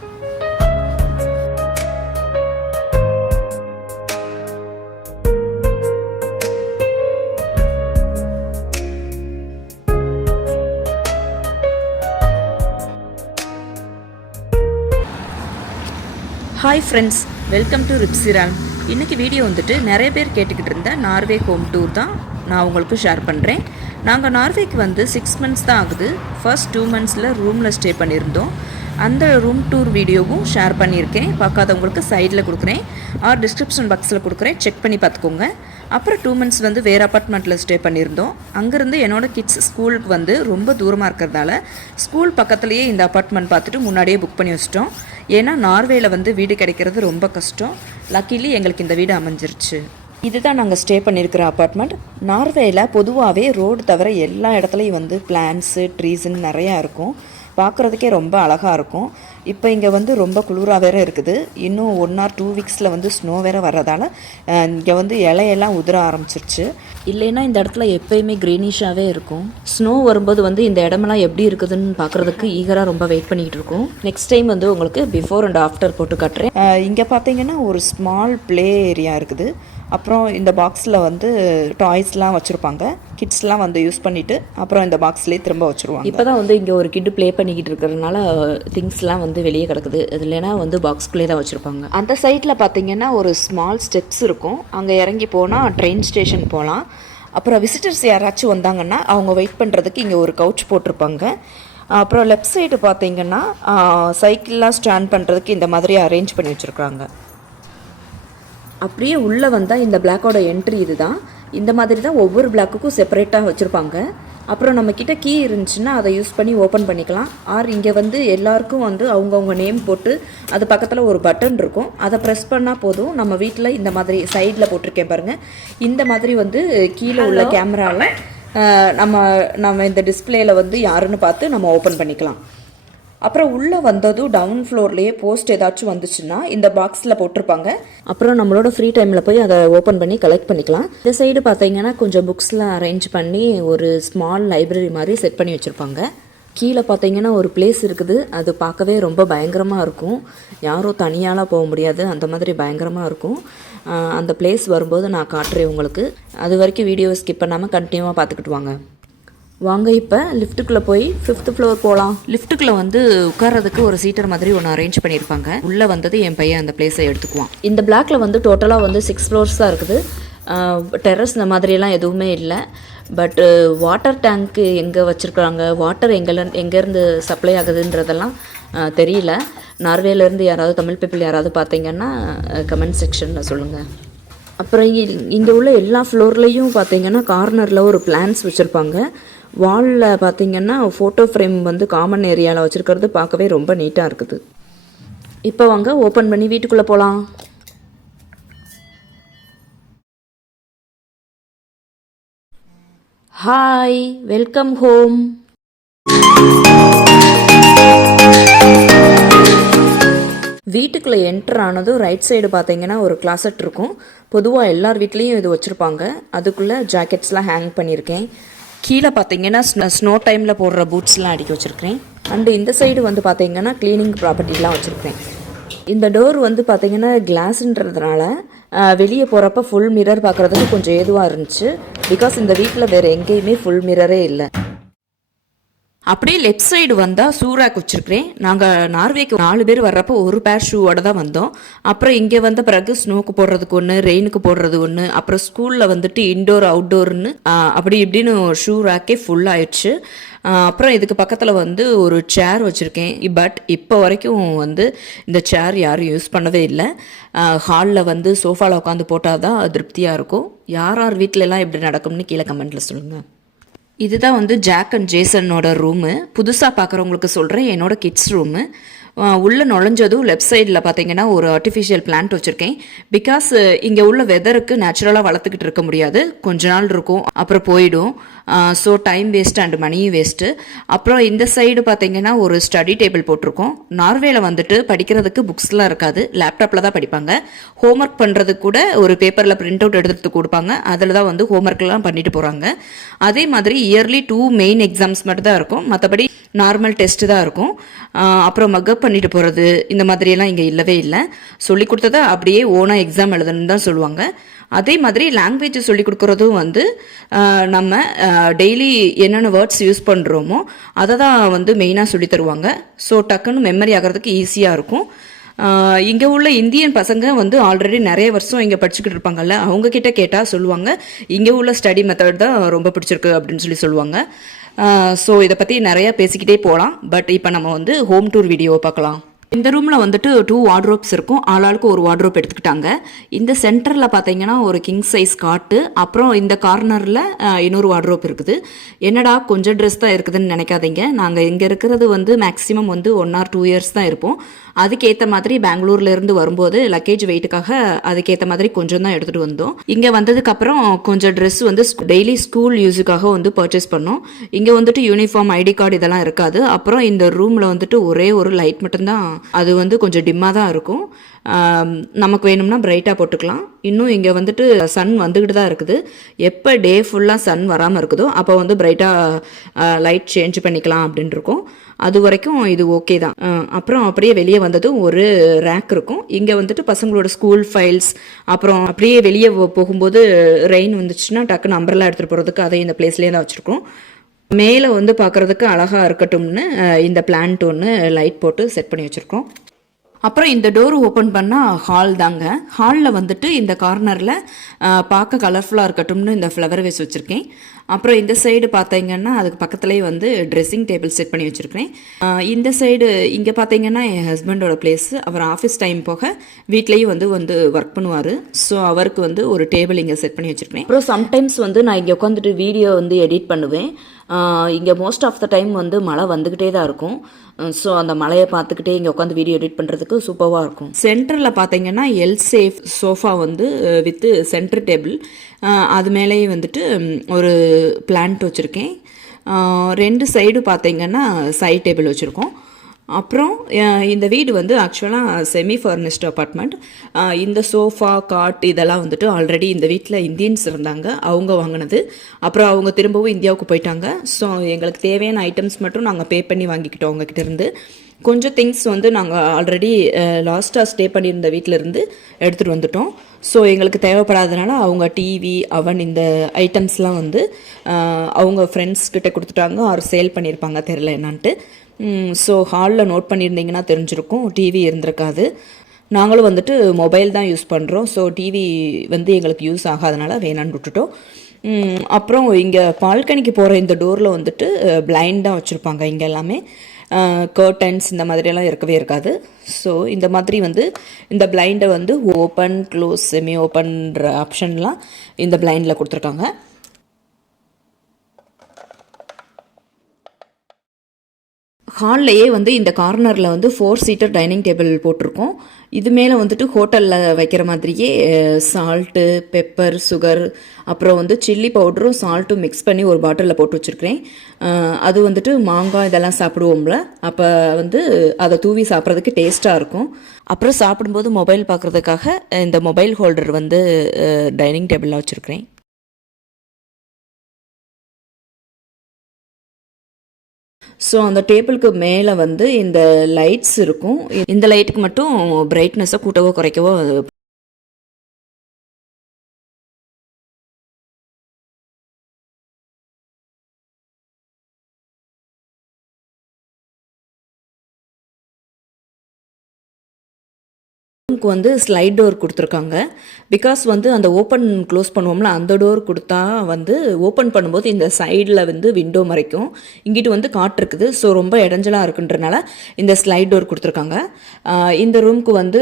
Hi friends, welcome to Ripsy Realm. இன்றைக்கி video வந்துட்டு நிறைய பேர் கேட்டுக்கிட்டு இருந்த நார்வே ஹோம் டூர் தான் நான் உங்களுக்கு ஷேர் பண்ணுறேன். நாங்கள் நார்வேக்கு வந்து 6 months தான் ஆகுது. ஃபர்ஸ்ட் 2 months ரூமில் ஸ்டே பண்ணியிருந்தோம். அந்த ரூம் டூர் வீடியோவும் ஷேர் பண்ணியிருக்கேன். பார்க்காதவங்களுக்கு சைடில் கொடுக்குறேன் ஆர் டிஸ்கிரிப்ஷன் பாக்ஸில் கொடுக்குறேன், செக் பண்ணி பார்த்துக்கோங்க. அப்புறம் 2 months வந்து வேறு அப்பார்ட்மெண்ட்டில் ஸ்டே பண்ணியிருந்தோம். அங்கேருந்து என்னோடய கிட்ஸ் ஸ்கூலுக்கு வந்து ரொம்ப தூரமாக இருக்கிறதால ஸ்கூல் பக்கத்துலேயே இந்த அப்பார்ட்மெண்ட் பார்த்துட்டு முன்னாடியே புக் பண்ணி வச்சிட்டோம். ஏன்னா நார்வேயில் வந்து வீடு கிடைக்கிறது ரொம்ப கஷ்டம். லக்கிலி எங்களுக்கு இந்த வீடு அமைஞ்சிருச்சு. இதுதான் நாங்கள் ஸ்டே பண்ணியிருக்கிற அப்பார்ட்மெண்ட். நார்வேயில் பொதுவாகவே ரோடு தவிர எல்லா இடத்துலையும் வந்து பிளான்ஸு ட்ரீஸுன்னு நிறையா இருக்கும். பார்க்குறதுக்கே ரொம்ப அழகாக இருக்கும். இப்போ இங்கே வந்து ரொம்ப குளிராக வேறு இருக்குது. இன்னும் 1 or 2 weeks வந்து ஸ்னோ வேறு வர்றதால இங்கே வந்து இலையெல்லாம் உதிர ஆரம்பிச்சிருச்சு. இல்லைன்னா இந்த இடத்துல எப்போயுமே க்ரீனிஷாகவே இருக்கும். ஸ்னோ வரும்போது வந்து இந்த இடமெல்லாம் எப்படி இருக்குதுன்னு பார்க்குறதுக்கு ஈகராக ரொம்ப வெயிட் பண்ணிக்கிட்டு இருக்கோம். நெக்ஸ்ட் டைம் வந்து உங்களுக்கு பிஃபோர் அண்ட் ஆஃப்டர் போட்டு காட்டுறேன். இங்கே பார்த்தீங்கன்னா ஒரு ஸ்மால் ப்ளே ஏரியா இருக்குது. அப்புறம் இந்த பாக்ஸில் வந்து டாய்ஸ்லாம் வச்சுருப்பாங்க. கிட்ஸ்லாம் வந்து யூஸ் பண்ணிவிட்டு அப்புறம் இந்த பாக்ஸ்லேயே திரும்ப வச்சுருவாங்க. இப்போ தான் வந்து இங்கே ஒரு கிட்டு ப்ளே பண்ணிக்கிட்டு இருக்கிறதுனால திங்ஸ்லாம் வந்து வெளியே கிடக்குது. இதுலனா வந்து பாக்ஸ்குள்ளே தான் வச்சுருப்பாங்க. அந்த சைட்டில் பார்த்தீங்கன்னா ஒரு ஸ்மால் ஸ்டெப்ஸ் இருக்கும். அங்கே இறங்கி போனால் ட்ரெயின் ஸ்டேஷன் போகலாம். அப்புறம் விசிட்டர்ஸ் யாராச்சும் வந்தாங்கன்னா அவங்க வெயிட் பண்ணுறதுக்கு இங்கே ஒரு கவுச் போட்டிருப்பாங்க. அப்புறம் லெஃப்ட் சைடு பார்த்தீங்கன்னா சைக்கிள்லாம் ஸ்டாண்ட் பண்ணுறதுக்கு இந்த மாதிரி அரேஞ்ச் பண்ணி வச்சுருக்காங்க. அப்படியே உள்ளே வந்தால் இந்த பிளாக்கோட என்ட்ரி இது தான். இந்த மாதிரி தான் ஒவ்வொரு பிளாக்குக்கும் செப்பரேட்டாக வச்சுருப்பாங்க. அப்புறம் நம்மக்கிட்ட கீ இருந்துச்சுன்னா அதை யூஸ் பண்ணி ஓப்பன் பண்ணிக்கலாம். ஆர் இங்கே வந்து எல்லாருக்கும் வந்து அவங்கவுங்க நேம் போட்டு அது பக்கத்தில் ஒரு பட்டன் இருக்கும். அதை ப்ரெஸ் பண்ணால் போதும். நம்ம வீட்டில் இந்த மாதிரி சைடில் போட்டிருக்கேன் பாருங்கள், இந்த மாதிரி வந்து கீழே உள்ள கேமராவில் நம்ம இந்த டிஸ்பிளேயில் வந்து யாருன்னு பார்த்து நம்ம ஓப்பன் பண்ணிக்கலாம். அப்புறம் உள்ளே வந்ததும் டவுன் ஃப்ளோர்லேயே போஸ்ட் ஏதாச்சும் வந்துச்சுன்னா இந்த பாக்ஸில் போட்டிருப்பாங்க. அப்புறம் நம்மளோட ஃப்ரீ டைமில் போய் அதை ஓப்பன் பண்ணி கலெக்ட் பண்ணிக்கலாம். இந்த சைடு பார்த்தீங்கன்னா கொஞ்சம் புக்ஸ்லாம் அரேஞ்ச் பண்ணி ஒரு ஸ்மால் லைப்ரரி மாதிரி செட் பண்ணி வச்சுருப்பாங்க. கீழே பார்த்தீங்கன்னா ஒரு பிளேஸ் இருக்குது. அது பார்க்கவே ரொம்ப பயங்கரமாக இருக்கும். யாரும் தனியாலாம் போக முடியாது, அந்த மாதிரி பயங்கரமாக இருக்கும். அந்த பிளேஸ் வரும்போது நான் காட்டுறேன் உங்களுக்கு. அது வரைக்கும் வீடியோவை ஸ்கிப் பண்ணாமல் கண்டினியூவாக பார்த்துக்கிட்டு வாங்க. வாங்க இப்போ லிஃப்ட்டுக்குள்ளே போய் 5th floor போகலாம். லிஃப்ட்டுக்குள்ளே வந்து உட்கார்றதுக்கு ஒரு சீட்டர் மாதிரி ஒன்று அரேஞ்ச் பண்ணியிருப்பாங்க. உள்ளே வந்தது என் பையன் அந்த பிளேஸை எடுத்துக்குவான். இந்த பிளாக்ல வந்து டோட்டலாக வந்து 6 floors தான் இருக்குது. டெரஸ் இந்த மாதிரியெல்லாம் எதுவுமே இல்லை. பட்டு வாட்டர் டேங்க்கு எங்கே வச்சுருக்குறாங்க, வாட்டர் எங்கேருந்து சப்ளை ஆகுதுன்றதெல்லாம் தெரியல. நார்வேலேருந்து யாராவது தமிழ் பீப்புள் யாராவது பார்த்தீங்கன்னா கமெண்ட் செக்ஷனில் சொல்லுங்கள். அப்புறம் இங்கே உள்ள எல்லா ஃப்ளோர்லேயும் பார்த்தீங்கன்னா கார்னரில் ஒரு பிளான்ஸ் வச்சுருப்பாங்க. வாலில் பார்த்தீங்கன்னா ஃபோட்டோ ஃப்ரேம் வந்து காமன் ஏரியாவில் வச்சுருக்கிறது பார்க்கவே ரொம்ப நீட்டாக இருக்குது. இப்போ வாங்க ஓப்பன் பண்ணி வீட்டுக்குள்ளே போகலாம். Hi, welcome home. வீட்டுக்குள்ளே என்டர் ஆனதும் ரைட் சைடு பார்த்தீங்கன்னா ஒரு கிளாசட் இருக்கும். பொதுவாக எல்லார் வீட்லேயும் இது வச்சுருப்பாங்க. அதுக்குள்ளே ஜாக்கெட்ஸ்லாம் ஹேங் பண்ணியிருக்கேன். கீழே பார்த்தீங்கன்னா ஸ்னோ டைமில் போடுற பூட்ஸ்லாம் அடிக்க வச்சுருக்கேன். அண்டு இந்த சைடு வந்து பார்த்தீங்கன்னா க்ளீனிங் ப்ராப்பர்ட்டிலாம் வச்சுருக்கேன். இந்த டோர் வந்து பார்த்தீங்கன்னா கிளாஸுன்றதுனால வெளியே போகிறப்ப ஃபுல் மிரர் பார்க்குறதுக்கு கொஞ்சம் ஏதுவாக இருந்துச்சு. பிகாஸ் இந்த வீட்டில் வேறு எங்கேயுமே ஃபுல் மிரரே இல்லை. அப்படியே லெஃப்ட் சைடு வந்தால் ஷூ ரேக் வச்சுருக்கிறேன். நாங்கள் நார்வேக்கு 4 பேர் வர்றப்போ ஒரு பேர் ஷூவோட தான் வந்தோம். அப்புறம் இங்கே வந்த பிறகு ஸ்னோக்கு போடுறதுக்கு ஒன்று, ரெயினுக்கு போடுறது ஒன்று, அப்புறம் ஸ்கூலில் வந்துட்டு இன்டோர் அவுட்டோர்னு அப்படி இப்படின்னு ஷூ ரேக்கே ஃபுல் ஆயிடுச்சு. அப்புறம் இதுக்கு பக்கத்தில் வந்து ஒரு சேர் வச்சுருக்கேன். பட் இப்போ வரைக்கும் வந்து இந்த சேர் யாரும் யூஸ் பண்ணவே இல்லை. ஹாலில் வந்து சோஃபாவில் உட்காந்து போட்டால் தான் திருப்தியாக இருக்கும். யார் வீட்டிலலாம் எப்படி நடக்கும்னு கீழே கமெண்ட்டில் சொல்லுங்கள். இதுதான் வந்து ஜாக் அண்ட் ஜேசனோட ரூமு. புதுசாக பார்க்குறவங்களுக்கு சொல்கிறேன், என்னோட கிட்ஸ் ரூமு. உள்ளே நுழைஞ்சதும் லெஃப்ட் சைடில் பார்த்தீங்கன்னா ஒரு ஆர்டிஃபிஷியல் பிளான்ட் வச்சுருக்கேன். பிகாஸ் இங்கே உள்ள வெதருக்கு நேச்சுரலாக வளர்த்துக்கிட்டு இருக்க முடியாது. கொஞ்ச நாள் இருக்கும், அப்புறம் போயிடும். ஸோ டைம் வேஸ்ட்டு அண்ட் மணியும் வேஸ்ட்டு. அப்புறம் இந்த சைடு பார்த்தீங்கன்னா ஒரு ஸ்டடி டேபிள் போட்டிருக்கோம். நார்வேல வந்துட்டு படிக்கிறதுக்கு புக்ஸ்லாம் இருக்காது, லேப்டாப்பில் தான் படிப்பாங்க. ஹோம்ஒர்க் பண்ணுறது கூட ஒரு பேப்பரில் பிரிண்ட் அவுட் எடுத்து கொடுப்பாங்க, அதில் தான் வந்து ஹோம்ஒர்க்லாம் பண்ணிட்டு போகிறாங்க. அதே மாதிரி இயர்லி 2 மெயின் எக்ஸாம்ஸ் மட்டும் தான் இருக்கும், மற்றபடி நார்மல் டெஸ்ட்டு தான் இருக்கும். அப்புறம் மக்கப் பண்ணிட்டு போகிறது இந்த மாதிரியெல்லாம் இங்கே இல்லவே இல்லை. சொல்லி கொடுத்ததை அப்படியே ஓனாக எக்ஸாம் எழுதணும்னு தான் சொல்லுவாங்க. அதே மாதிரி லாங்குவேஜ் சொல்லி கொடுக்குறதும் வந்து நம்ம டெய்லி என்னென்ன வேர்ட்ஸ் யூஸ் பண்ணுறோமோ அதை தான் வந்து மெயினாக சொல்லி தருவாங்க. ஸோ டக்குன்னு மெமரி ஆகிறதுக்கு ஈஸியாக இருக்கும். இங்கே உள்ள இந்தியன் பசங்க வந்து ஆல்ரெடி நிறைய வருஷம் இங்கே படிச்சுக்கிட்டு இருப்பாங்கல்ல, அவங்கக்கிட்ட கேட்டால் சொல்லுவாங்க இங்கே உள்ள ஸ்டடி மெத்தட் தான் ரொம்ப பிடிச்சிருக்கு அப்படின்னு சொல்லுவாங்க. ஸோ இதை பற்றி நிறையா பேசிக்கிட்டே போகலாம். பட் இப்போ நம்ம வந்து ஹோம் டூர் வீடியோவை பார்க்கலாம். இந்த ரூமில் வந்துட்டு 2 வார்ட்ரோப்ஸ் இருக்கும், ஆளாளுக்கு ஒரு வார்ட்ரோப் எடுத்துக்கிட்டாங்க. இந்த சென்டரில் பார்த்தீங்கன்னா ஒரு கிங் சைஸ் காட்டு, அப்புறம் இந்த கார்னரில் இன்னொரு வார்ட்ரோப் இருக்குது. என்னடா கொஞ்சம் ட்ரெஸ் தான் இருக்குதுன்னு நினைக்காதீங்க, நாங்கள் இங்கே இருக்கிறது வந்து மேக்ஸிமம் வந்து 1 or 2 இயர்ஸ் தான் இருப்போம். அதுக்கேற்ற மாதிரி பெங்களூர்லேருந்து வரும்போது லக்கேஜ் வெயிட்டுக்காக அதுக்கேற்ற மாதிரி கொஞ்சம் தான் எடுத்துகிட்டு வந்தோம். இங்கே வந்ததுக்கப்புறம் கொஞ்சம் ட்ரெஸ் வந்து டெய்லி ஸ்கூல் யூஸுக்காக வந்து பர்ச்சேஸ் பண்ணோம். இங்கே வந்துட்டு யூனிஃபார்ம், ஐடி கார்டு இதெல்லாம் இருக்காது. அப்புறம் இந்த ரூமில் வந்துட்டு ஒரே ஒரு லைட் மட்டும்தான், அது வந்து கொஞ்சம் டிம்மாக தான் இருக்கும். நமக்கு வேணும்னா பிரைட்டாக போட்டுக்கலாம். இன்னும் இங்கே வந்துட்டு சன் வந்துக்கிட்டு தான் இருக்குது. எப்போ டே ஃபுல்லாக சன் வராமல் இருக்குதோ அப்போ வந்து பிரைட்டாக லைட் சேஞ்ச் பண்ணிக்கலாம் அப்படின்னு இருக்கும். அது வரைக்கும் இது ஓகே தான். அப்புறம் அப்படியே வெளியே வந்ததும் ஒரு ரேக் இருக்கும். இங்கே வந்துட்டு பசங்களோட ஸ்கூல் ஃபைல்ஸ், அப்புறம் அப்படியே வெளியே போகும்போது ரெயின் வந்துச்சுன்னா டக்குன்னு அம்பரெல்லாம் எடுத்துகிட்டு போகிறதுக்கு அதை இந்த பிளேஸ்லேயே தான் வச்சுருக்கோம். மேலே வந்து பார்க்குறதுக்கு அழகாக இருக்கட்டும்னு இந்த பிளான்ட் ஒன்று லைட் போட்டு செட் பண்ணி வச்சுருக்கோம். அப்புறம் இந்த டோர் ஓப்பன் பண்ணால் ஹால் தாங்க. ஹாலில் வந்துட்டு இந்த கார்னரில் பார்க்க கலர்ஃபுல்லாக இருக்கட்டும்னு இந்த ஃப்ளவர் வேஸ் வச்சுருக்கேன். அப்புறம் இந்த சைடு பார்த்தீங்கன்னா அதுக்கு பக்கத்துலேயே வந்து ட்ரெஸ்ஸிங் டேபிள் செட் பண்ணி வச்சுருக்கேன். இந்த சைடு இங்கே பார்த்தீங்கன்னா என் ஹஸ்பண்டோட பிளேஸ். அவர் ஆஃபீஸ் டைம் போக வீட்லேயும் வந்து ஒர்க் பண்ணுவார். ஸோ அவருக்கு வந்து ஒரு டேபிள் இங்கே செட் பண்ணி வச்சுருக்கேன். அப்புறம் சம்டைம்ஸ் வந்து நான் இங்கே உட்காந்துட்டு வீடியோ வந்து எடிட் பண்ணுவேன். இங்கே மோஸ்ட் ஆஃப் த டைம் வந்து மழை வந்துக்கிட்டே தான் இருக்கும். ஸோ அந்த மழையை பார்த்துக்கிட்டே இங்கே உட்காந்து வீடியோ எடிட் பண்ணுறதுக்கு சூப்பராக இருக்கும். சென்டரில் பார்த்தீங்கன்னா எல் சேஃப் சோஃபா வந்து வித்து சென்டர் டேபிள், அது மேலேயே வந்துட்டு ஒரு பிளான்ட் வச்சுருக்கேன். 2 சைடு பார்த்தீங்கன்னா சைட் டேபிள் வச்சுருக்கோம். அப்புறம் இந்த வீடு வந்து ஆக்சுவலாக செமி ஃபர்னிஷ்டு அப்பார்ட்மெண்ட். இந்த சோஃபா, காட் இதெல்லாம் வந்துட்டு ஆல்ரெடி இந்த வீட்டில் இந்தியன்ஸ் இருந்தாங்க, அவங்க வாங்கினது. அப்புறம் அவங்க திரும்பவும் இந்தியாவுக்கு போயிட்டாங்க. ஸோ எங்களுக்கு தேவையான ஐட்டம்ஸ் மட்டும் நாங்கள் பே பண்ணி வாங்கிக்கிட்டோம் அவங்கக்கிட்ட இருந்து. கொஞ்சம் திங்ஸ் வந்து நாங்கள் ஆல்ரெடி லாஸ்ட்டாக ஸ்டே பண்ணியிருந்த வீட்டிலேருந்து எடுத்துகிட்டு வந்துட்டோம். ஸோ எங்களுக்கு தேவைப்படாதனால அவங்க டிவி, அவன் இந்த ஐட்டம்ஸ்லாம் வந்து அவங்க ஃப்ரெண்ட்ஸ்கிட்ட கொடுத்துட்டாங்க, ஆர் சேல் பண்ணியிருப்பாங்க, தெரில என்னான்ட்டு. ஸோ ஹாலில் நோட் பண்ணியிருந்தீங்கன்னா தெரிஞ்சிருக்கும், டிவி இருந்திருக்காது. நாங்களும் வந்துட்டு மொபைல் தான் யூஸ் பண்ணுறோம். ஸோ டிவி வந்து எங்களுக்கு யூஸ் ஆகாதனால வேணான்னு விட்டுட்டோம். அப்புறம் இங்கே பால்கனிக்கு போகிற இந்த டோரில் வந்துட்டு பிளைண்ட் தான் வச்சுருப்பாங்க. இங்கே எல்லாமே கர்டன்ஸ் இந்த மாதிரியெல்லாம் இருக்கவே இருக்காது. ஸோ இந்த மாதிரி வந்து இந்த பிளைண்டை வந்து ஓப்பன், க்ளோஸ், செமி ஓப்பன்ற ஆப்ஷன்லாம் இந்த பிளைண்டில் கொடுத்துருக்காங்க. ஹால்லையே வந்து இந்த கார்னரில் வந்து 4 சீட்டர் டைனிங் டேபிள் போட்டிருக்கோம். இது மேலே வந்துட்டு ஹோட்டலில் வைக்கிற மாதிரியே சால்ட்டு, பெப்பர், சுகர், அப்புறம் வந்து சில்லி பவுடரும் சால்ட்டும் மிக்ஸ் பண்ணி ஒரு பாட்டிலில் போட்டு வச்சுருக்கிறேன். அது வந்துட்டு மாங்காய் இதெல்லாம் சாப்பிடுவோம்ல, அப்போ வந்து அதை தூவி சாப்பிட்றதுக்கு டேஸ்ட்டாக இருக்கும். அப்புறம் சாப்பிடும்போது மொபைல் பார்க்குறதுக்காக இந்த மொபைல் ஹோல்டர் வந்து டைனிங் டேபிளில் வச்சுருக்கிறேன். ஸோ அந்த டேபிளுக்கு மேலே வந்து இந்த லைட்ஸ் இருக்கும். இந்த லைட்டுக்கு மட்டும் பிரைட்னஸை கூட்டவோ குறைக்கவோ வந்து ஸ்லைட் டோர் கொடுத்துருக்காங்க. பிகாஸ் வந்து அந்த ஓப்பன் க்ளோஸ் பண்ணுவோம்ல, அந்த டோர் கொடுத்தா வந்து ஓப்பன் பண்ணும்போது இந்த சைடில் வந்து விண்டோ மறைக்கும், இங்கிட்டு வந்து காற்று இருக்குது. ஸோ ரொம்ப இடைஞ்சலாக இருக்குன்றனால இந்த ஸ்லைட் டோர் கொடுத்துருக்காங்க. இந்த ரூமுக்கு வந்து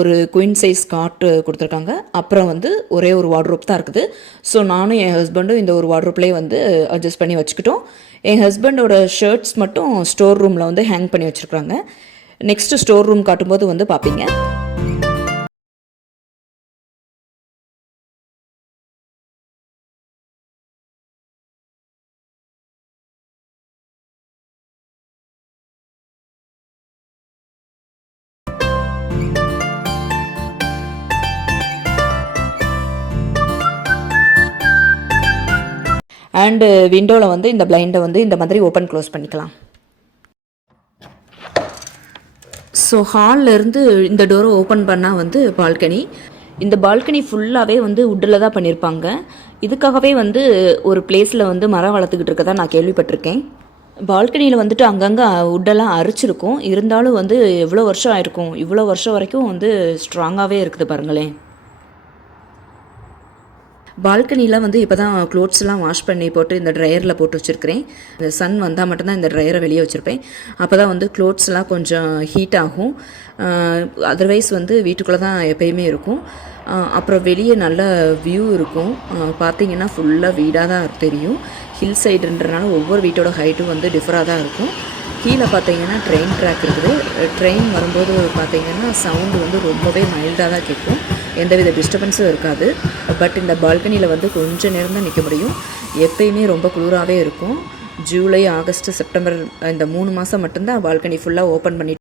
ஒரு குயின் சைஸ் காட்டு கொடுத்துருக்காங்க. அப்புறம் வந்து ஒரே ஒரு வார்ட்ரோப் தான் இருக்குது. ஸோ நானும் என் ஹஸ்பண்டும் இந்த ஒரு வார்ட்ரோப்லேயே வந்து அட்ஜஸ்ட் பண்ணி வச்சுக்கிட்டோம். என் ஹஸ்பண்டோட ஷர்ட்ஸ் மட்டும் ஸ்டோர் ரூமில் வந்து ஹேங் பண்ணி வச்சுருக்காங்க. நெக்ஸ்ட்டு ஸ்டோர் ரூம் காட்டும்போது வந்து பார்ப்பீங்க. அண்டு விண்டோவில் வந்து இந்த பிளைண்டை வந்து இந்த மாதிரி ஓப்பன் க்ளோஸ் பண்ணிக்கலாம். ஸோ ஹால்லேருந்து இந்த டோரை ஓப்பன் பண்ணால் வந்து பால்கனி. இந்த பால்கனி ஃபுல்லாகவே வந்து வுட்டில் தான் பண்ணியிருப்பாங்க. இதுக்காகவே வந்து ஒரு பிளேஸில் வந்து மரம் வளர்த்துக்கிட்டு இருக்கதா நான் கேள்விப்பட்டிருக்கேன். பால்கனியில் வந்துட்டு அங்கங்கே வுட்டெல்லாம் அரிச்சிருக்கும். இருந்தாலும் வந்து எவ்வளோ வருஷம் ஆயிருக்கும், இவ்வளோ வருஷம் வரைக்கும் வந்து ஸ்ட்ராங்காகவே இருக்குது பாருங்களேன். பால்கனியில் வந்து இப்போ தான் க்ளோத்ஸ்லாம் வாஷ் பண்ணி போட்டு இந்த ட்ரையரில் போட்டு வச்சுருக்கிறேன். இந்த சன் வந்தால் மட்டும்தான் இந்த ட்ரையரை வெளியே வச்சுருப்பேன். அப்போ தான் வந்து க்ளோத்ஸ்லாம் கொஞ்சம் ஹீட் ஆகும். அதர்வைஸ் வந்து வீட்டுக்குள்ளே தான் எப்பயுமே இருக்கும். அப்புறம் வெளியே நல்ல வியூ இருக்கும். பார்த்திங்கன்னா ஃபுல்லாக வீடாக தான் தெரியும். ஹில் சைடுன்றனால ஒவ்வொரு வீட்டோட ஹைட்டும் வந்து டிஃபராக தான் இருக்கும். கீழே பார்த்தீங்கன்னா ட்ரெயின் ட்ராக் இருக்குது. ட்ரெயின் வரும்போது பார்த்திங்கன்னா சவுண்டு வந்து ரொம்பவே மைல்டாக தான் கேட்கும். எந்தவித டிஸ்டர்பன்ஸும் இருக்காது. பட் இந்த பால்கனியில் வந்து கொஞ்சம் நேரம் தான் நிற்க முடியும். எப்பயுமே ரொம்ப குளிராகவே இருக்கும். ஜூலை, ஆகஸ்ட், செப்டம்பர் இந்த 3 மாதம் மட்டும்தான் பால்கனி ஃபுல்லாக ஓப்பன் பண்ணி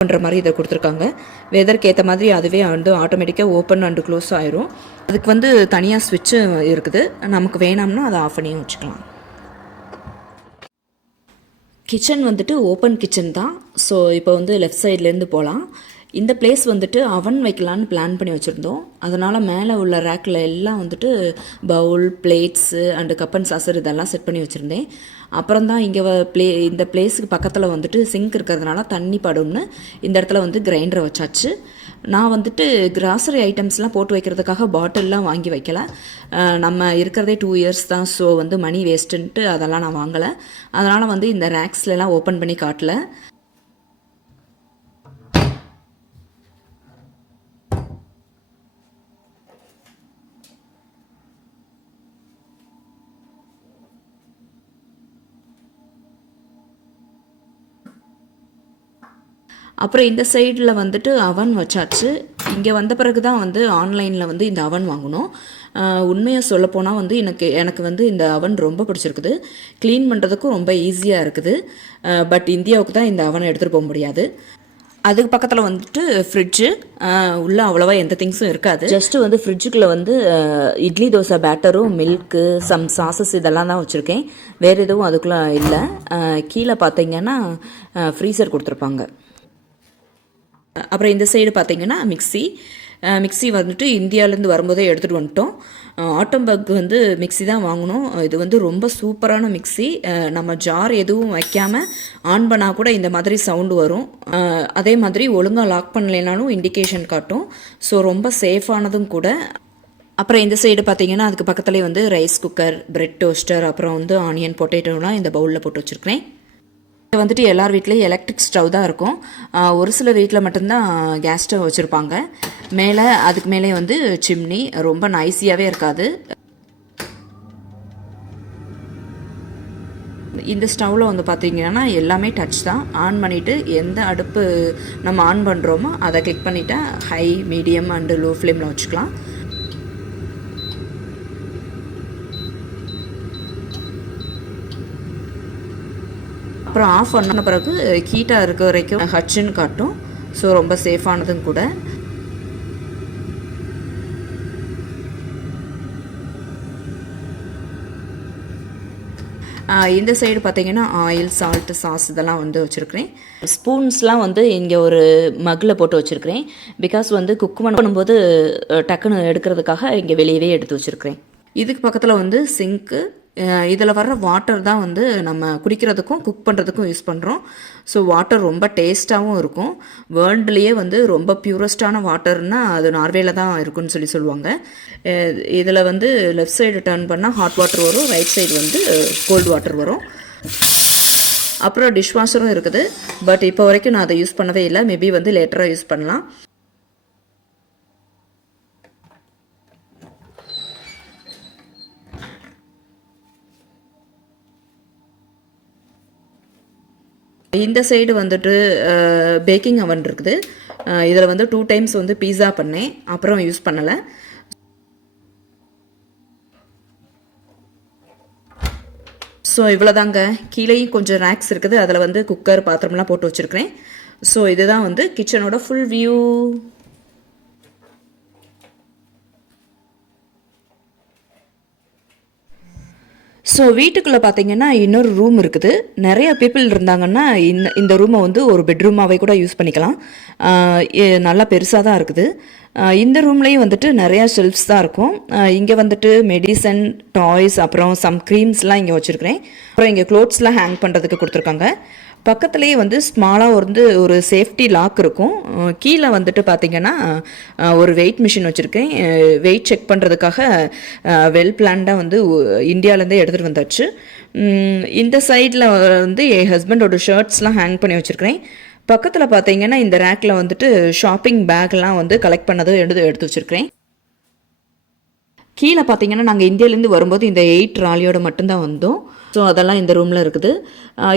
பண்ணுற மாதிரி இதை கொடுத்துருக்காங்க. வெதருக்கு ஏற்ற மாதிரி அதுவே வந்து ஆட்டோமேட்டிக்காக ஓப்பன் அண்டு க்ளோஸ் ஆயிரும். அதுக்கு வந்து தனியாக ஸ்விட்சு இருக்குது. நமக்கு வேணாம்னா அதை ஆஃப் பண்ணி வச்சுக்கலாம். கிச்சன் வந்துட்டு ஓப்பன் கிச்சன் தான். ஸோ இப்போ வந்து லெஃப்ட் சைட்லேருந்து போகலாம். இந்த பிளேஸ் வந்துட்டு அவன் வைக்கலான்னு பிளான் பண்ணி வச்சுருந்தோம். அதனால் மேலே உள்ள ரேக்கில் எல்லாம் வந்துட்டு bowl, plates and cup and saucer இதெல்லாம் செட் பண்ணி வச்சுருந்தேன். அப்புறம் தான் இங்கே இந்த பிளேஸுக்கு பக்கத்தில் வந்துட்டு சிங்க் இருக்கிறதுனால தண்ணி படும்னு இந்த இடத்துல வந்து கிரைண்டரை வச்சாச்சு. நான் வந்துட்டு கிராசரி ஐட்டம்ஸ்லாம் போட்டு வைக்கிறதுக்காக பாட்டில்லாம் வாங்கி வைக்கல. நம்ம இருக்கிறதே 2 இயர்ஸ் தான். ஸோ வந்து மணி வேஸ்ட்டுன்ட்டு அதெல்லாம் நான் வாங்கலை. அதனால் வந்து இந்த ரேக்ஸ்லாம் ஓப்பன் பண்ணி காட்டல. அப்புறம் இந்த சைடில் வந்துட்டு அவன் வச்சாச்சு. இங்கே வந்த பிறகு தான் வந்து ஆன்லைனில் வந்து இந்த அவன் வாங்கணும். உண்மையாக சொல்லப்போனால் வந்து எனக்கு வந்து இந்த அவன் ரொம்ப பிடிச்சிருக்குது. க்ளீன் பண்ணுறதுக்கும் ரொம்ப ஈஸியாக இருக்குது. பட் இந்தியாவுக்கு தான் இந்த அவனை எடுத்துகிட்டு போக முடியாது. அதுக்கு பக்கத்தில் வந்துட்டு ஃப்ரிட்ஜு. உள்ளே அவ்வளோவா எந்த திங்ஸும் இருக்காது. ஜஸ்ட்டு வந்து ஃப்ரிட்ஜுக்குள்ளே வந்து இட்லி தோசை பேட்டரும், மில்க்கு, சம் சாசஸ் இதெல்லாம் தான் வச்சுருக்கேன். வேறு எதுவும் அதுக்குள்ளே இல்லை. கீழே பார்த்தீங்கன்னா ஃப்ரீசர் கொடுத்துருப்பாங்க. அப்புறம் இந்த சைடு பார்த்தீங்கன்னா மிக்ஸி வந்துட்டு இந்தியாவிலேருந்து வரும்போதே எடுத்துகிட்டு வந்துட்டோம். ஆட்டோபக் வந்து மிக்ஸி தான் வாங்கினோம். இது வந்து ரொம்ப சூப்பரான மிக்ஸி. நம்ம ஜார் எதுவும் வைக்காமல் ஆன் பண்ணால் கூட இந்த மாதிரி சவுண்டு வரும். அதே மாதிரி ஒழுங்காக லாக் பண்ணலைனாலும் இண்டிகேஷன் காட்டும். ஸோ ரொம்ப சேஃபானதும் கூட. அப்புறம் இந்த சைடு பார்த்தீங்கன்னா அதுக்கு பக்கத்துலேயே வந்து ரைஸ் குக்கர், பிரெட் டோஸ்டர், அப்புறம் வந்து ஆனியன், பொட்டேட்டோலாம் இந்த பவுலில் போட்டு வச்சுருக்கிறேன். வந்துட்டு எல்லார் வீட்லேயும் எலக்ட்ரிக் ஸ்டவ் தான் இருக்கும். ஒரு சில வீட்டில் மட்டும்தான் கேஸ் ஸ்டவ் வச்சுருப்பாங்க. மேலே அதுக்கு மேலே வந்து சிம்னி ரொம்ப நைஸியாகவே இருக்காது. இந்த ஸ்டவ்வில் வந்து பார்த்திங்கன்னா எல்லாமே டச் தான். ஆன் பண்ணிவிட்டு எந்த அடுப்பு நம்ம ஆன் பண்ணுறோமோ அதை கிளிக் பண்ணிவிட்டா ஹை, மீடியம் அண்டு லோ ஃப்ளேமில் வச்சுக்கலாம். அப்புறம் ஆஃப் பண்ண பிறகு ஹீட்டாக இருக்க வரைக்கும் ஹச்சுன்னு காட்டும். ஸோ ரொம்ப சேஃபானதும் கூட. இந்த சைடு பார்த்திங்கன்னா ஆயில், சால்ட்டு, சாஸ் இதெல்லாம் வந்து வச்சுருக்கிறேன். ஸ்பூன்ஸ்லாம் வந்து இங்கே ஒரு மக்கில் போட்டு வச்சுருக்கிறேன். பிகாஸ் வந்து குக் பண்ணும்போது டக்குன்னு எடுக்கிறதுக்காக இங்கே வெளியவே எடுத்து வச்சுருக்கிறேன். இதுக்கு பக்கத்தில் வந்து சிங்க்கு. இதில் வர்ற வாட்டர் தான் வந்து நம்ம குடிக்கிறதுக்கும் குக் பண்ணுறதுக்கும் யூஸ் பண்ணுறோம். ஸோ வாட்டர் ரொம்ப டேஸ்ட்டாகவும் இருக்கும். வேர்ல்டுலேயே வந்து ரொம்ப பியூரஸ்டான வாட்டர்னால் அது நார்வேல தான் இருக்குன்னு சொல்லுவாங்க. இதில் வந்து லெஃப்ட் சைடு டர்ன் பண்ணால் ஹாட் வாட்டர் வரும், ரைட் சைடு வந்து கோல்டு வாட்டர் வரும். அப்புறம் டிஷ் வாஷரும் இருக்குது. பட் இப்போ வரைக்கும் நான் அதை யூஸ் பண்ணவே இல்லை. மேபி வந்து லேட்டராக யூஸ் பண்ணலாம். இந்த சைடு வந்துட்டு பேக்கிங் அவன் இருக்குது. இதில் வந்து 2 டைம்ஸ் வந்து பீஸா பண்ணேன், அப்புறம் யூஸ் பண்ணலை. ஸோ இவ்வளோதாங்க. கீழேயும் கொஞ்சம் ரேக்ஸ் இருக்குது. அதில் வந்து குக்கர், பாத்திரம்லாம் போட்டு வச்சுருக்கிறேன். ஸோ இதுதான் வந்து கிச்சனோட ஃபுல் வியூ. ஸோ வீட்டுக்குள்ளே பார்த்தீங்கன்னா இன்னொரு ரூம் இருக்குது. நிறைய பீப்புள் இருந்தாங்கன்னா இந்த ரூமை வந்து ஒரு பெட்ரூமாகவே கூட யூஸ் பண்ணிக்கலாம். நல்லா பெருசாக தான் இருக்குது. இந்த ரூம்லேயும் வந்துட்டு நிறையா ஷெல்ஃப்ஸ் தான் இருக்கும். இங்கே வந்துட்டு மெடிசன், டாய்ஸ், அப்புறம் சம் க்ரீம்ஸ்லாம் இங்கே வச்சுருக்கிறேன். அப்புறம் இங்கே க்ளோத்ஸ்லாம் ஹேங் பண்ணுறதுக்கு கொடுத்துருக்காங்க. பக்கத்துலேயே வந்து ஸ்மாலாக வந்து ஒரு சேஃப்டி லாக் இருக்கும். கீழே வந்துட்டு பார்த்திங்கன்னா ஒரு வெயிட் மிஷின் வச்சுருக்கேன். வெயிட் செக் பண்ணுறதுக்காக வெல் பிளான்டாக வந்து இந்தியாவிலேருந்தே எடுத்துகிட்டு வந்தாச்சு. இந்த சைடில் வந்து என் ஹஸ்பண்டோட ஷர்ட்ஸ்லாம் ஹேங் பண்ணி வச்சுருக்கிறேன். பக்கத்தில் பார்த்தீங்கன்னா இந்த ரேக்கில் வந்துட்டு ஷாப்பிங் பேக்லாம் வந்து கலெக்ட் பண்ணதும் எடுத்து வச்சுருக்கிறேன். கீழே பார்த்தீங்கன்னா நாங்கள் இந்தியாவிலேருந்து வரும்போது இந்த 8 ட்ராலியோட மட்டும்தான் வந்தோம். ஸோ அதெல்லாம் இந்த ரூமில் இருக்குது.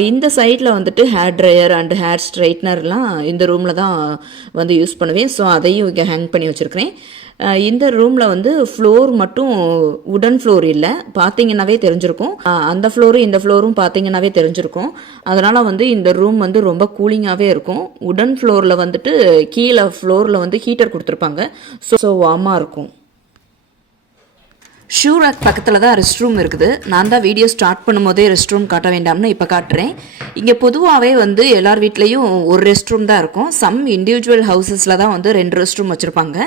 இந்த சைடில் வந்துட்டு ஹேர் ட்ரையர் அண்டு ஹேர் ஸ்ட்ரைட்னர்லாம் இந்த ரூமில் தான் வந்து யூஸ் பண்ணுவேன். ஸோ அதையும் இங்கே ஹேங் பண்ணி வச்சுருக்கிறேன். இந்த ரூமில் வந்து ஃப்ளோர் மட்டும் உடன் ஃப்ளோர் இல்லை, பார்த்தீங்கன்னாவே தெரிஞ்சிருக்கும். அந்த ஃப்ளோரும் இந்த ஃப்ளோரும் பார்த்தீங்கன்னாவே தெரிஞ்சிருக்கும். அதனால் வந்து இந்த ரூம் வந்து ரொம்ப கூலிங்காகவே இருக்கும். உடன் ஃப்ளோரில் வந்துட்டு கீழே ஃப்ளோரில் வந்து ஹீட்டர் கொடுத்துருப்பாங்க. ஸோ வார்மாக இருக்கும். ஷூ ரேக் பக்கத்தில் தான் ரெஸ்ட் ரூம் இருக்குது. நான் தான் வீடியோ ஸ்டார்ட் பண்ணும்போதே ரெஸ்ட் ரூம் காட்ட வேண்டாம்னு இப்போ காட்டுறேன். இங்கே பொதுவாகவே வந்து எல்லார் வீட்லேயும் ஒரு ரெஸ்ட் ரூம் தான் இருக்கும். சம் இண்டிவிஜுவல் ஹவுசஸில் தான் வந்து 2 ரெஸ்ட் ரூம் வச்சுருப்பாங்க.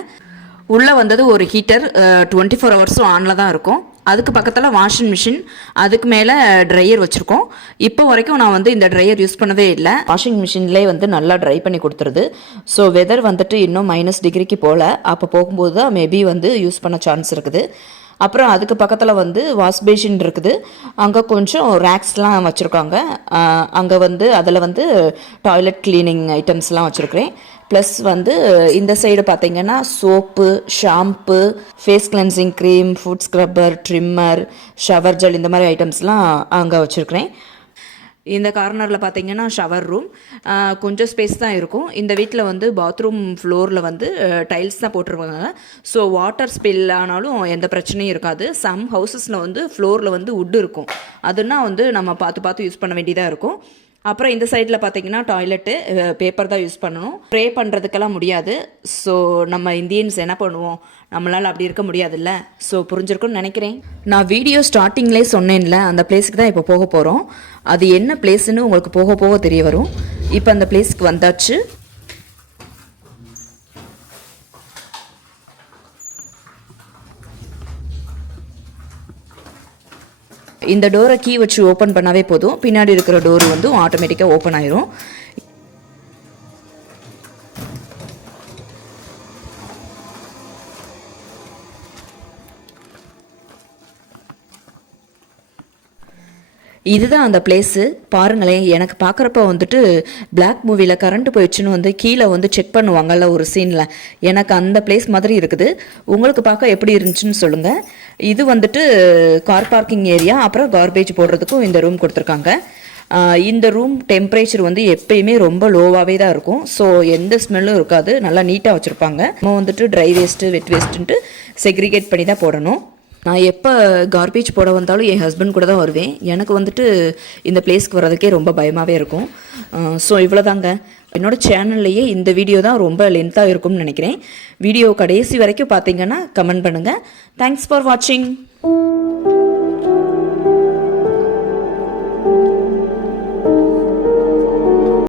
உள்ளே வந்தது ஒரு ஹீட்டர் 24 ஹவர்ஸும் ஆனில் தான் இருக்கும். அதுக்கு பக்கத்தில் வாஷிங் மிஷின், அதுக்கு மேலே ட்ரையர் வச்சுருக்கோம். இப்போ வரைக்கும் நான் வந்து இந்த ட்ரையர் யூஸ் பண்ணவே இல்லை. வாஷிங் மிஷின்லேயே வந்து நல்லா ட்ரை பண்ணி கொடுத்துருது. ஸோ வெதர் வந்துட்டு இன்னும் -டிகிரிக்கு போகல. அப்போ போகும்போது தான் மேபி வந்து யூஸ் பண்ண சான்ஸ் இருக்குது. அப்புறம் அதுக்கு பக்கத்தில் வந்து வாஷ் பேஷின் இருக்குது. அங்கே கொஞ்சம் ரேக்ஸ்லாம் வச்சுருக்காங்க. அங்கே வந்து அதில் வந்து டாய்லெட் க்ளீனிங் ஐட்டம்ஸ்லாம் வச்சுருக்கிறேன். ப்ளஸ் வந்து இந்த சைடு பார்த்திங்கன்னா soap, shampoo, face cleansing cream, foot scrubber, trimmer, shower gel இந்த மாதிரி ஐட்டம்ஸ்லாம் அங்கே வச்சுருக்கிறேன். இந்த கார்னரில் பார்த்தீங்கன்னா ஷவர் ரூம். கொஞ்சம் ஸ்பேஸ் தான் இருக்கும். இந்த வீட்டில் வந்து பாத்ரூம் ஃப்ளோரில் வந்து டைல்ஸ் தான் போட்டிருப்பாங்க. ஸோ வாட்டர் ஸ்பில் ஆனாலும் எந்த பிரச்சனையும் இருக்காது. சம் ஹவுசஸில் வந்து ஃப்ளோரில் வந்து வுட் இருக்கும். அதுனா வந்து நம்ம பார்த்து யூஸ் பண்ண வேண்டியதாக இருக்கும். அப்புறம் இந்த சைடில் பார்த்தீங்கன்னா டாய்லெட்டு பேப்பர் தான் யூஸ் பண்ணணும். ப்ரே பண்ணுறதுக்கெல்லாம் முடியாது. ஸோ நம்ம இந்தியன்ஸ் என்ன பண்ணுவோம், நம்மளால் அப்படி இருக்க முடியாதுல்ல. ஸோ புரிஞ்சிருக்குன்னு நினைக்கிறேன். நான் வீடியோ ஸ்டார்டிங்லேயே சொன்னேன்ல, அந்த பிளேஸுக்கு தான் இப்போ போக போகிறோம். அது என்ன பிளேஸ்ன்னு உங்களுக்கு போக போக தெரிய வரும். இப்போ அந்த பிளேஸ்க்கு வந்தாச்சு. இந்த டோரை கீ வச்சு ஓப்பன் பண்ணாவே போதும். பின்னாடி இருக்கிற டோர் வந்து ஆட்டோமேட்டிக்காக ஓப்பன் ஆயிரும். இதுதான் அந்த பிளேஸு பாருங்களேன். எனக்கு பார்க்குறப்ப வந்துட்டு பிளாக் மூவியில் கரண்ட் போயிடுச்சுன்னு வந்து கீழே வந்து செக் பண்ணுவாங்கல்ல ஒரு சீனில், எனக்கு அந்த பிளேஸ் மாதிரி இருக்குது. உங்களுக்கு பார்க்க எப்படி இருந்துச்சுன்னு சொல்லுங்கள். இது வந்துட்டு கார் பார்க்கிங் ஏரியா, அப்புறம் கார்பேஜ் போடுறதுக்கும் இந்த ரூம் கொடுத்துருக்காங்க. இந்த ரூம் டெம்பரேச்சர் வந்து எப்பயுமே ரொம்ப லோவாகவே தான் இருக்கும். ஸோ எந்த ஸ்மெல்லும் இருக்காது, நல்லா நீட்டாக வச்சுருப்பாங்க. நம்ம வந்துட்டு ட்ரை வேஸ்ட்டு வெட் வேஸ்ட்டுன்ட்டு செக்ரிகேட் பண்ணி தான் போடணும். நான் எப்போ கார்பேஜ் போட வந்தாலும் என் ஹஸ்பண்ட் கூட தான் வருவேன். எனக்கு வந்துட்டு இந்த பிளேஸ்க்கு வர்றதுக்கே ரொம்ப பயமாகவே இருக்கும். ஸோ இவ்வளோதாங்க. என்னோடய சேனல்லையே இந்த வீடியோ தான் ரொம்ப லென்த்தாக இருக்கும்னு நினைக்கிறேன். வீடியோ கடைசி வரைக்கும் பார்த்தீங்கன்னா கமெண்ட் பண்ணுங்கள். தேங்க்ஸ் ஃபார் வாட்சிங்.